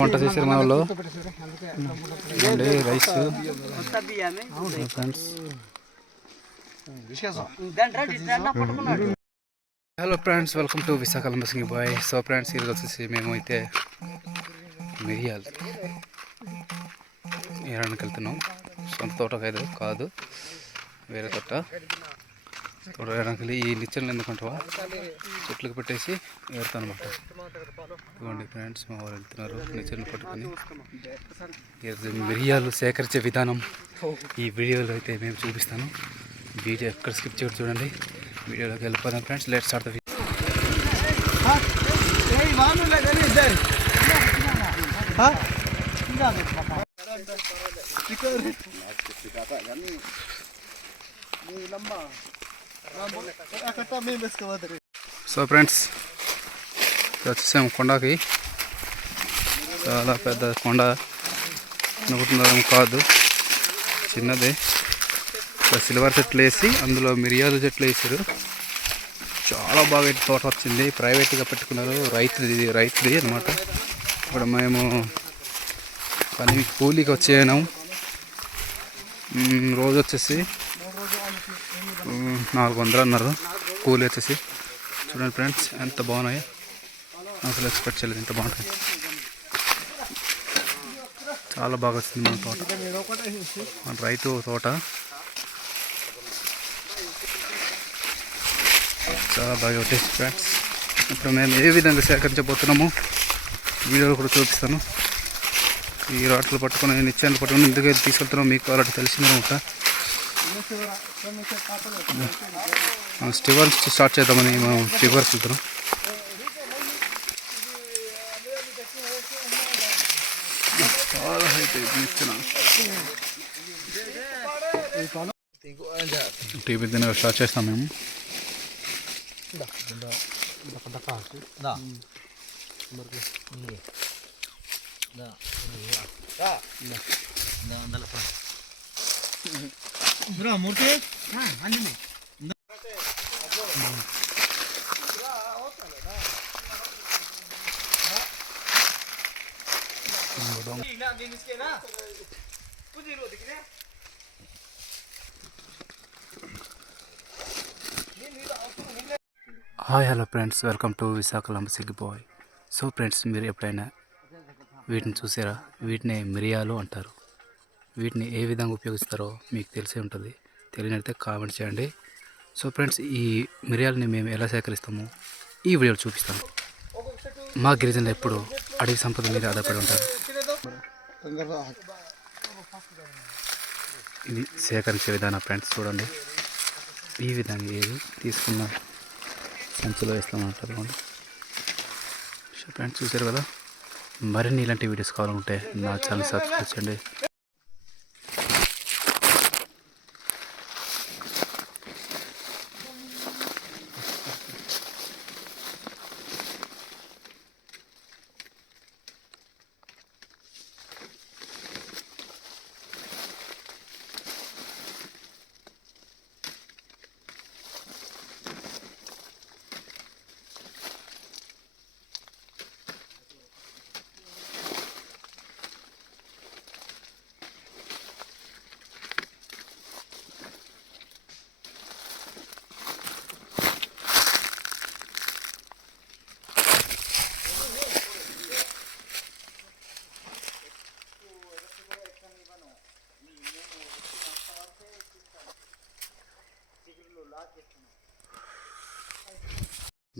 వంట చేశారు మా వాళ్ళు. Rice friends. Hello friends, welcome to Visakha Lambasingi boy. So friends, ఈరోజు వచ్చేసి మేము అయితే మిరియాలు ఏరానికి వెళ్తున్నాం. సొంత తోటకైతే కాదు, వేరే తోట ఏరానికి వెళ్ళి ఈ నిచ్చెనలు ఎందుకుంటావా చెట్లకు పెట్టేసి ఏరుతాను అనమాట. ఇదిగోండి ఫ్రెండ్స్, మా వాళ్ళు వెళ్తున్నారు నిచ్చెనలు పట్టుకొని. మిరియాలు సేకరించే విధానం ఈ వీడియోలో అయితే మేము చూపిస్తాను. వీడియో ఎక్కడ స్కిప్ చేయడం చూడండి. వీడియోలోకి వెళ్ళిపోదాం friends. Let's start the video. So friends, వచ్చేసాము కొండకి. చాలా పెద్ద కొండ అనుకుంటున్నాము, కాదు చిన్నదే. సిల్వర్ చెట్లు వేసి అందులో మిరియాల చెట్లు వేసారు. చాలా బాగా తోట వచ్చింది. ప్రైవేట్గా పెట్టుకున్నారు, రైతుది అనమాట. ఇక్కడ మేము పని కూలీకి వచ్చేయడం. రోజు వచ్చేసి 400 అన్నారు కూలీ వచ్చేసి. చూడండి ఫ్రెండ్స్, ఎంత బాగున్నాయి. అసలు ఎక్స్పెక్ట్ చేయలేదు ఎంత బాగుంటాయి. చాలా బాగా వచ్చింది మన తోట, మన రైతు తోట. చాలా బాగా వచ్చేసి ఫ్రెండ్స్. ఇప్పుడు మేము ఏ విధంగా సేకరించబోతున్నాము వీడియోలో కూడా చూపిస్తాను. ఈ రాట్లు పట్టుకొని నిచ్చెనలు పట్టుకొని ఎందుకు తీసుకెళ్తున్నాం మీకు ఆల్రెడీ తెలిసిందనమాట. స్టివర్స్ స్టార్ట్ చేద్దామని మనం స్టివర్స్ వెళ్తున్నాం. చాలా హైట్ టీవీ తినగా స్టార్ట్ చేస్తాం మేము. Murthy hi hello friends, welcome to Visakha Lambasingi boy. So friends, మీరు ఎప్పుడైనా వీటిని చూసారా? వీటిని మిరియాలు అంటారు. వీటిని ఏ విధంగా ఉపయోగిస్తారో మీకు తెలిసే ఉంటుంది. తెలియనైతే కామెంట్ చేయండి. సో ఫ్రెండ్స్, ఈ మిరియాలని మేము ఎలా సేకరిస్తామో ఈ వీడియోలో చూపిస్తాము. మా గిరిజనులు ఎప్పుడు అడవి సంపద మీద ఆధారపడి ఉంటారు. ఇది సేకరించే విధానం ఫ్రెండ్స్. చూడండి, ఈ విధంగా ఏది తీసుకున్న సంచిలో వేస్తామంటారు. సో ఫ్రెండ్స్, చూసారు కదా. మరిన్ని ఇలాంటి వీడియోస్ కావాలంటే నా ఛానల్ సబ్స్క్రైబ్ చేయండి.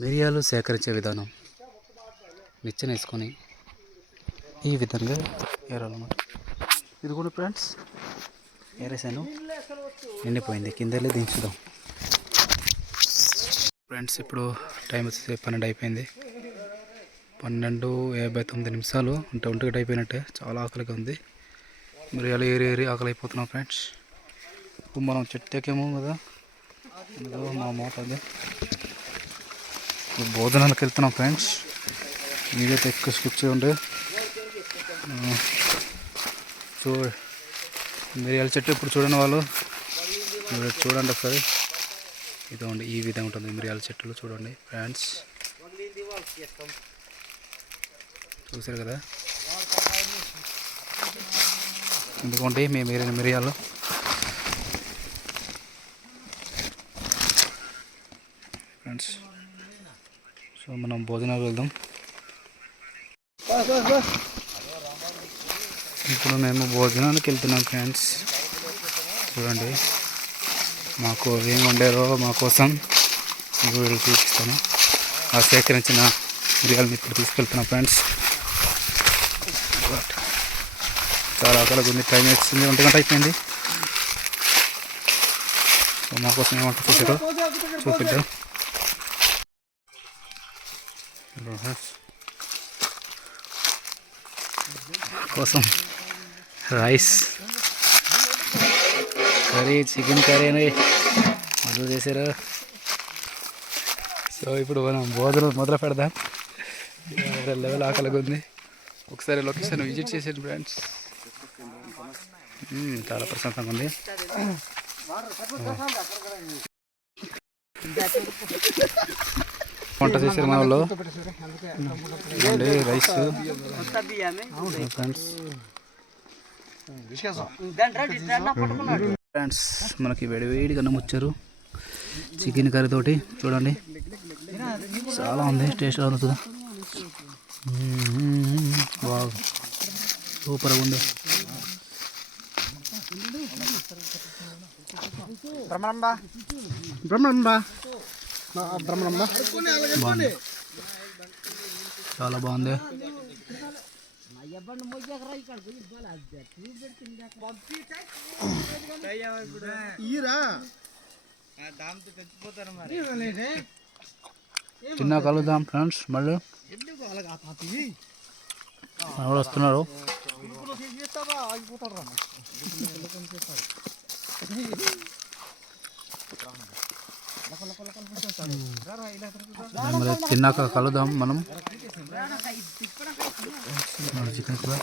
మిరియాలు సేకరించే విధానం నిచ్చెన వేసుకొని ఈ విధంగా ఏరాలన్నమాట. ఇది కూడా ఫ్రెండ్స్ ఏరేసాను, నిండిపోయింది. కింద వెళ్ళి దించుదాం ఫ్రెండ్స్. ఇప్పుడు టైం వచ్చేసి 12 అయిపోయింది. 12:59 అంటే 1 అయిపోయినట్టే. చాలా ఆకలిగా ఉంది. మిరియాలు ఏరి ఆకలి అయిపోతున్నాం ఫ్రెండ్స్. ఇప్పుడు మనం చెట్టు ఎక్కాము కదా, మా మూట అది. భోజనాలకు వెళ్తున్నాం ఫ్రెండ్స్. మీరైతే ఎక్కువ స్కిప్ చేయండి. మిరియాల చెట్టు ఇప్పుడు చూడండి వాళ్ళు, చూడండి ఒకసారి. ఇదిగోండి, ఈ విధంగా ఉంటుంది మిరియాల చెట్లు. చూడండి ఫ్రెండ్స్, చూసారు కదా, ఎందుకంటే మేము ఏరిన మిరియాలు. ఫ్రెండ్స్, సో మనం భోజనాలు వెళ్దాం. ఇప్పుడు మేము భోజనానికి వెళ్తున్నాం ఫ్రెండ్స్. చూడండి మాకు ఏం వండారో మా కోసం వీడియో చూపిస్తాను. ఆ సేకరించిన మిరియాలను ఇప్పుడు తీసుకెళ్తున్నాం ఫ్రెండ్స్. చాలా ఆకలిగా ఉంది, టైం వచ్చింది, 1 గంట అయిపోయింది. సో మా కోసం ఏమంటారు చూసారో చూపిద్దాం. కోసం రైస్ కర్రీ, చికెన్ కర్రీ అని మొదలు చేశారు. సో ఇప్పుడు మనం భోజనం మొదలు పెడదాం. లెవెల్ ఆకలిగా ఉంది. ఒకసారి లొకేషన్ విజిట్ చేసాను ఫ్రెండ్స్. చాలా ప్రశాంతంగా ఉంది. వంట చేశారు మా వాళ్ళు. Rice friends. ఫ్రెండ్స్ మనకి వేడిగా అన్నం వచ్చారు చికెన్ కర్రీ తోటి. చూడండి చాలా ఉంది, టేస్ట్ అవుతుంది. వావ్, సూపర్గా ఉంది. బాగుంది, చాలా బాగుంది. చిన్న కలుద్దాం ఫ్రెండ్స్. మళ్ళీ ఎవరు వస్తున్నారు? మరి తిన్నాక కలుద్దాం మనం. చికెన్ కూడా